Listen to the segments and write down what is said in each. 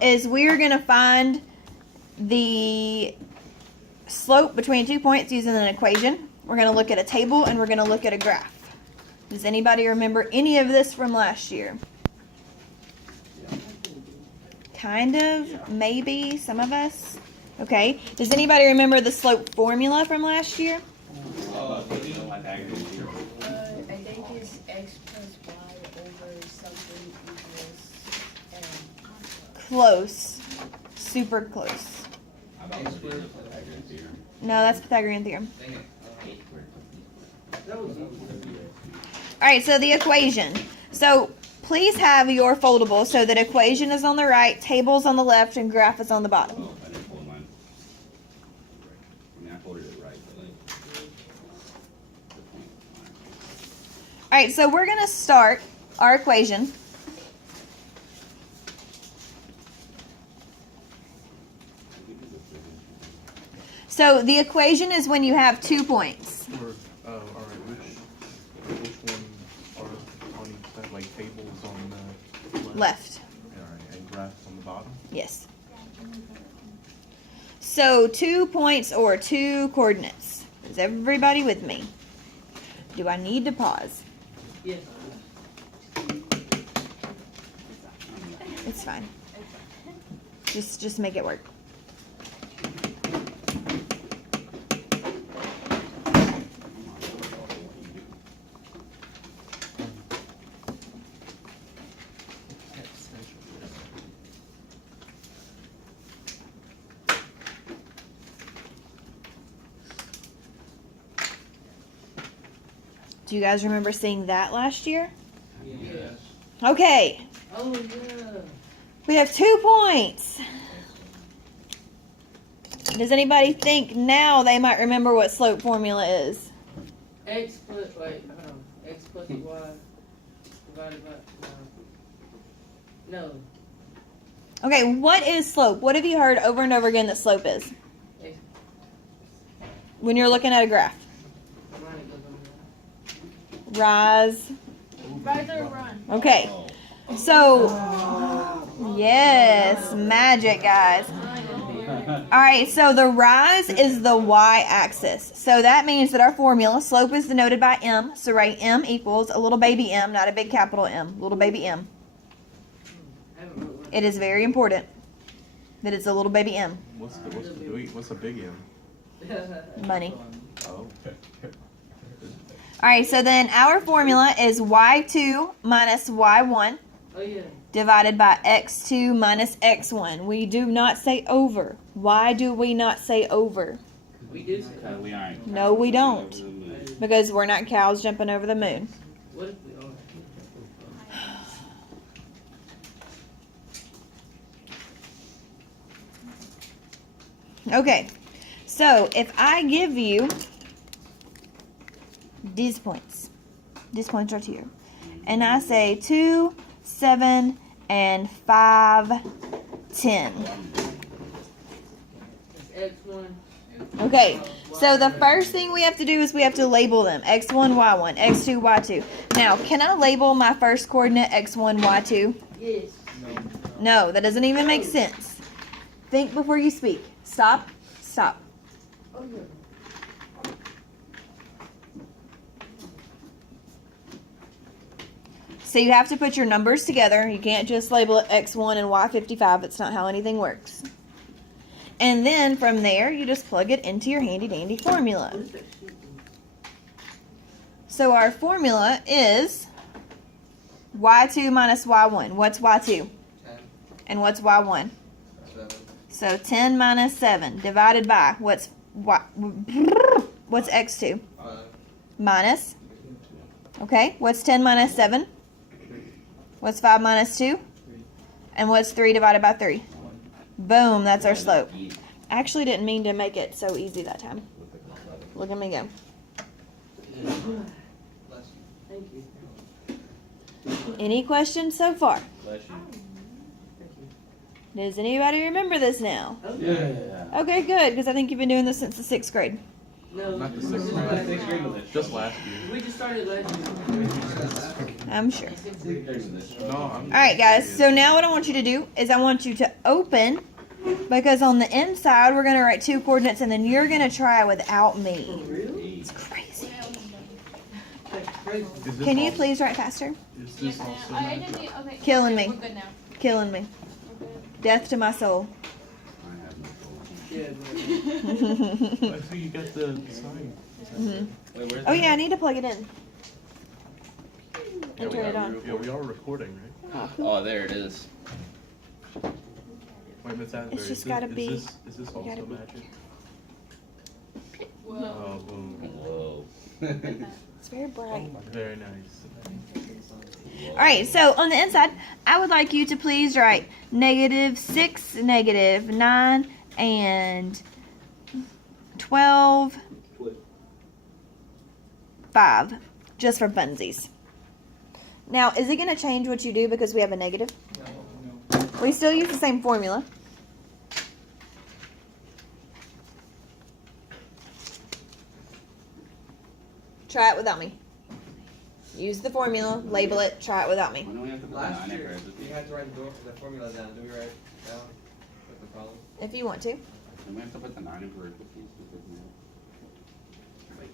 is we're going to find the slope between 2 points using an equation. We're going to look at a table and we're going to look at a graph. Does anybody remember any of this from last year? Kind of, maybe, some of us. Okay. Does anybody remember the slope formula from last year? I think it's x plus y over something equals m. Close. Super close. No, that's Pythagorean theorem. Alright, so the equation. So please have your foldable so that equation is on the right, table's on the left, and graph is on the bottom. Oh, I didn't fold mine. I mean, I folded it right, but like. Alright, so we're going to start our equation. So the equation is when you have 2 points. Alright, which one are on each side? Like tables on the Left. Alright, and graphs on the bottom? Yes. So 2 points or 2 coordinates. Is everybody with me? Do I need to pause? Yes. It's fine. Just make it work. Do you guys remember seeing that last year? Yes. Okay. Oh, yeah. We have 2 points. Does anybody think now they might remember what slope formula is? X plus, wait, hold on. X plus y divided by, no. Okay, what is slope? What have you heard over and over again that slope is? X, When you're looking at a graph. mine goes on Rise. Rise or run. Okay. So, yes, magic, guys. Alright, so the rise is the y-axis. So that means that our formula, slope is denoted by m. So write m equals a little baby m, not a big capital M. Little baby m. I haven't wrote one. It is very important that it's a little baby m. What's a big M? Money. Oh. Alright, so then our formula is y2 minus y1 Oh, yeah. divided by x2 minus x1. We do not say over. Why do we not say over? We do say Because we aren't. No, we don't. Because we're not cows jumping over the moon. What if we are? Okay, so if I give you these points right here, and I say 2, 7, and 5, 10. It's X1. Okay, so the first thing we have to do is we have to label them. X1, Y1, X2, Y2. Now, can I label my first coordinate X1, Y2? Yes. No, that doesn't even make sense. Think before you speak. Stop. Stop. Oh, yeah. So you have to put your numbers together. You can't just label it X1 and Y55. That's not how anything works. And then from there, you just plug it into your handy dandy formula. What is that shit? So our formula is Y2 minus Y1. What's Y2? 10, And what's Y1? 7, So 10 minus 7 divided by what's X2? 5, Minus. Okay, what's 10 minus 7? What's 5 minus 2? And what's 3 divided by 3? Boom, that's our slope. I actually didn't mean to make it so easy that time. Look at me go. bless you. Thank you. Any questions so far? Bless you. Thank you. Does anybody remember this now? Oh, Yeah. Okay, good, because I think you've been doing this since the 6th grade. No. Not the sixth this is grade. last Sixth grade year. was it? Just last year. We just started last year. I'm sure. No, I'm. All right, guys. So now what I want you to do is I want you to open, because on the inside we're gonna write 2 coordinates, and then you're gonna try without me. It's crazy. Is this Can you also- please write faster? Is this also I magic? didn't need, okay. Killing okay, me. We're good now. Killing me. We're good. Death to my soul. I have no phone. Oh I see you got the sign. yeah, I need to plug it in. Yeah, And turn it on. Yeah, we are recording, right? Oh, there it is. Wait, Miss Asbury, It's just is gotta this, be- Is this also gotta be- magic? Whoa. Oh, boom. Whoa. It's very bright. Very nice. All right, so on the inside, I would like you to please write -6, -9, and 12, 5, just for funsies. Now, is it going to change what you do because we have a negative? We still use the same formula. Try it without me. Use the formula, label it, try it without me. Why don't we have to put Last 9 in year, parentheses? you had to write the formula down. Do we write it down? What's the problem? If you want to. And we have to put the 9 in parentheses because we have, like,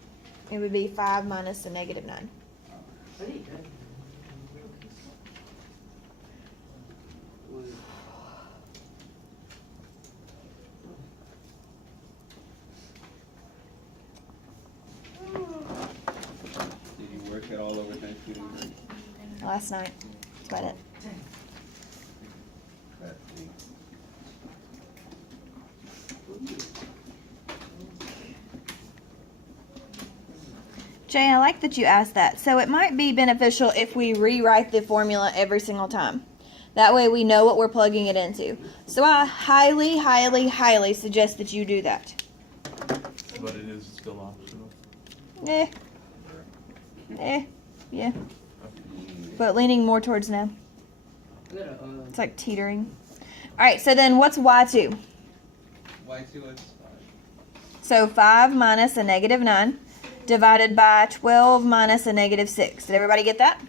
It would be 5 minus the -9. did you work it all over Thanksgiving break? Last night. That's about it. That thing. Jay, I like that you asked that. So it might be beneficial if we rewrite the formula every single time. That way we know what we're plugging it into. So I highly, highly, highly suggest that you do that. But it is still optional. Yeah, yeah. But leaning more towards no. It's like teetering. All right, so then what's y2? Y2 is So 5 minus a -9 divided by 12 minus a -6. Did everybody get that?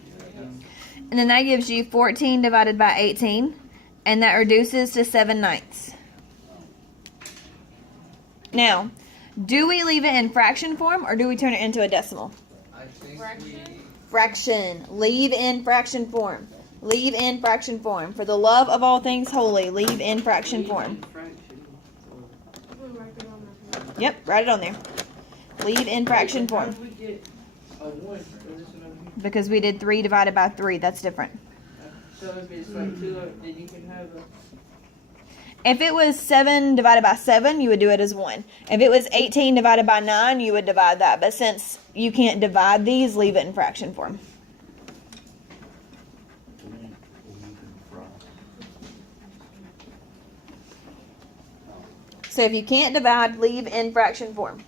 And then that gives you 14 divided by 18, and that reduces to 7/9. Now, do we leave it in fraction form or do we turn it into a decimal? I think Fraction? Fraction. Leave in fraction form. Leave in fraction form. For the love of all things holy, leave in fraction form. We'll write it on the paper. Yep, write it on there. Leave in fraction form. How did we get a 1? Is this what I'm hearing? Because we did 3 divided by 3. That's different. So if it's like 2, then you can have a. If it was 7 divided by 7, you would do it as 1. If it was 18 divided by 9, you would divide that. But since you can't divide these, leave it in fraction form. So if you can't divide, leave in fraction form.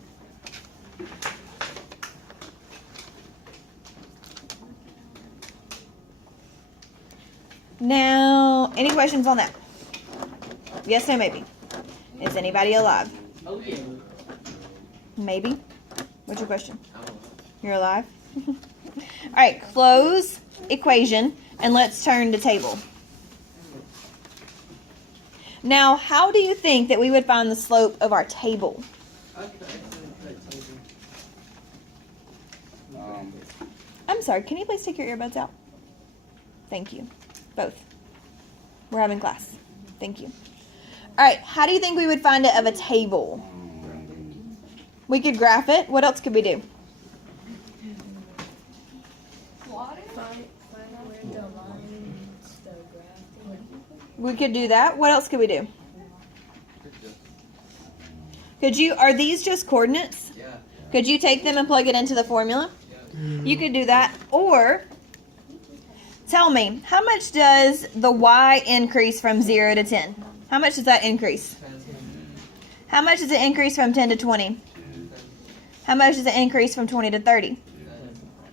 Now, any questions on that? Yes, no, maybe. Is anybody alive? Oh, yeah. Maybe. What's your question? You're alive? All right, close equation, and let's turn to table. Now, how do you think that we would find the slope of our table? I'm sorry, can you please take your earbuds out? Thank you. Both. We're having class. Thank you. All right, how do you think we would find it of a table? We could graph it. What else could we do? Plot it? Find where the lines, the graph. We could do that. What else could we do? Are these just coordinates? Yeah. Could you take them and plug it into the formula? You could do that. Or, tell me, how much does the y increase from 0 to 10? How much does that increase? How much does it increase from 10 to 20? How much does it increase from 20 to 30?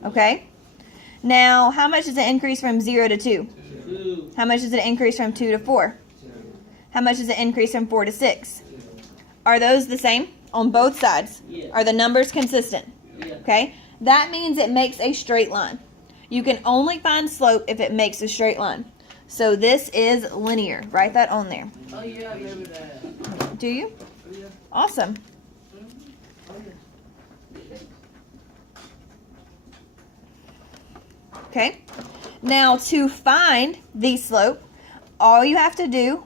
Okay. Now, how much does it increase from 0 to 2? 2. How much does it increase from 2 to 4? How much does it increase from 4 to 6? Are those the same on both sides? Yeah. Are the numbers consistent? Yeah. Okay. That means it makes a straight line. You can only find slope if it makes a straight line. So this is linear. Write that on there. Oh yeah, I remember that. Do you? Oh yeah. Awesome. Oh yeah. Okay. Now to find the slope, all you have to do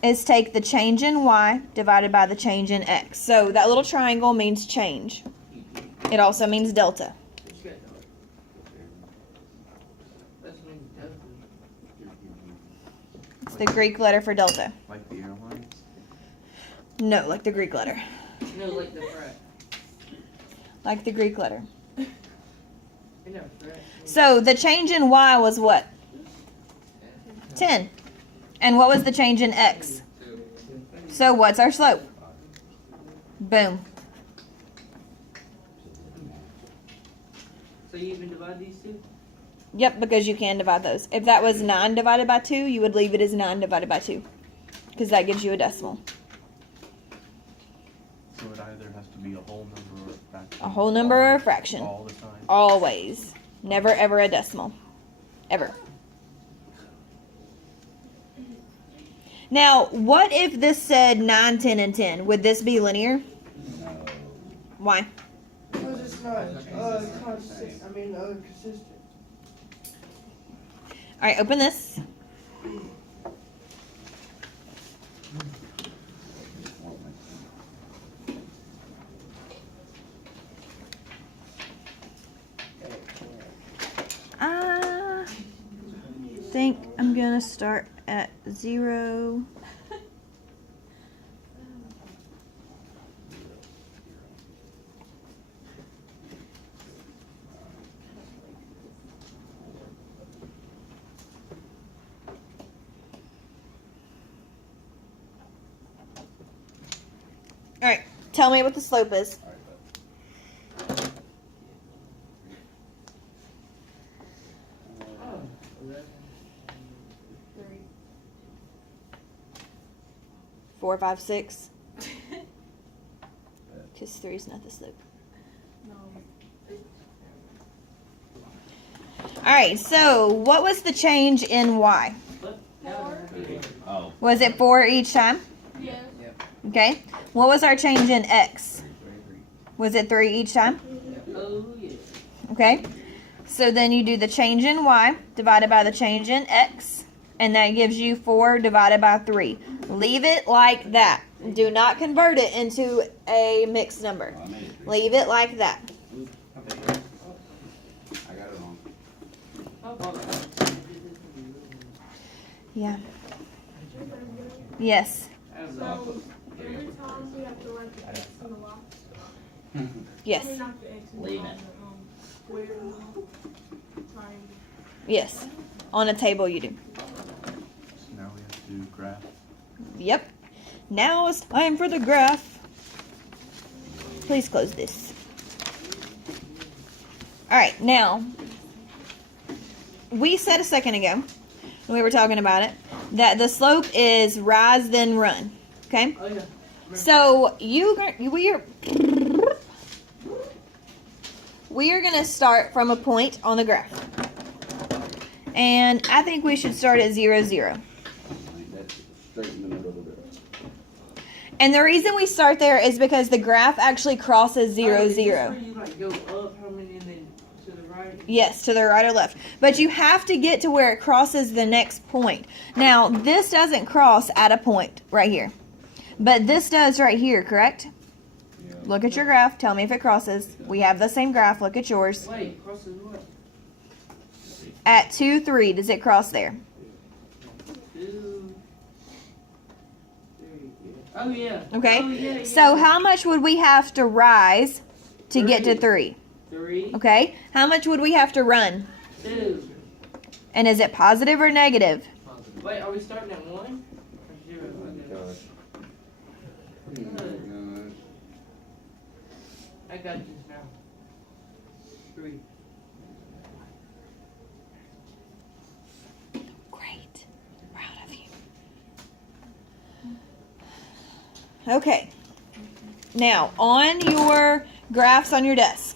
is take the change in y divided by the change in x. So that little triangle means change. It also means delta. What you got, dog? That's what I'm telling you. It's the Greek letter for delta. Like the airlines? No, like the Greek letter. No, like the frat. Like the Greek letter. You know, frat. So the change in y was what? 10. And what was the change in x? So what's our slope? Boom. So you even divide these two? Yep, because you can divide those. If that was 9 divided by 2, you would leave it as 9 divided by 2. Because that gives you a decimal. So it either has to be a whole number or a fraction. A whole number or a fraction. All the time. Always. Never ever a decimal. Ever. Now, what if this said 9, 10, and 10? Would this be linear? No. Why? Because it's not, consistent, consistent. Alright, open this. I think I'm gonna start at 0. Alright, tell me what the slope is. All right, bud. Oh, 11. 4, 5, 6. Because 3 is not the slope. Alright, so what was the change in y? What? Now Oh. Was it 4 each time? Yeah. Okay. What was our change in x? Was it 3 each time? Oh yeah. Okay. So then you do the change in y divided by the change in x, and that gives you 4 divided by 3. Leave it like that. Do not convert it into a mixed number. Well, I made it 3. Leave it like that. I got it on. Yeah. Yes. So, every time we have to write the X in the box. Yes. I mean, not the X in the Leave box, it. but, square, triangle. Yes. On a table you do. So now we have to do graph. Yep. Now it's time for the graph. Please close this. Alright, now, we said a second ago, when we were talking about it, that the slope is rise then run. Okay? Oh yeah. So we are going to start from a point on the graph. And I think we should start at 0, 0. That's straight in the middle of the road. And the reason we start there is because the graph actually crosses 0, Oh, is this 0. where you like go up how many and then to the right? Yes, to the right or left. But you have to get to where it crosses the next point. Now, this doesn't cross at a point right here. But this does right here, correct? Yeah. Look at your graph. Tell me if it crosses. We have the same graph. Look at yours. Wait, crosses what? At 2, 3, does it cross there? 2, 3. Yeah. Oh yeah. Okay. Oh, yeah, yeah. So how much would we have to rise to get to 3? 3. Okay. How much would we have to run? 2. And is it positive or negative? Wait, are we starting at 1? Or 0? Gosh. Oh my gosh. I got this now. 3. Great. Proud of you. Okay. Now, on your graphs on your desk,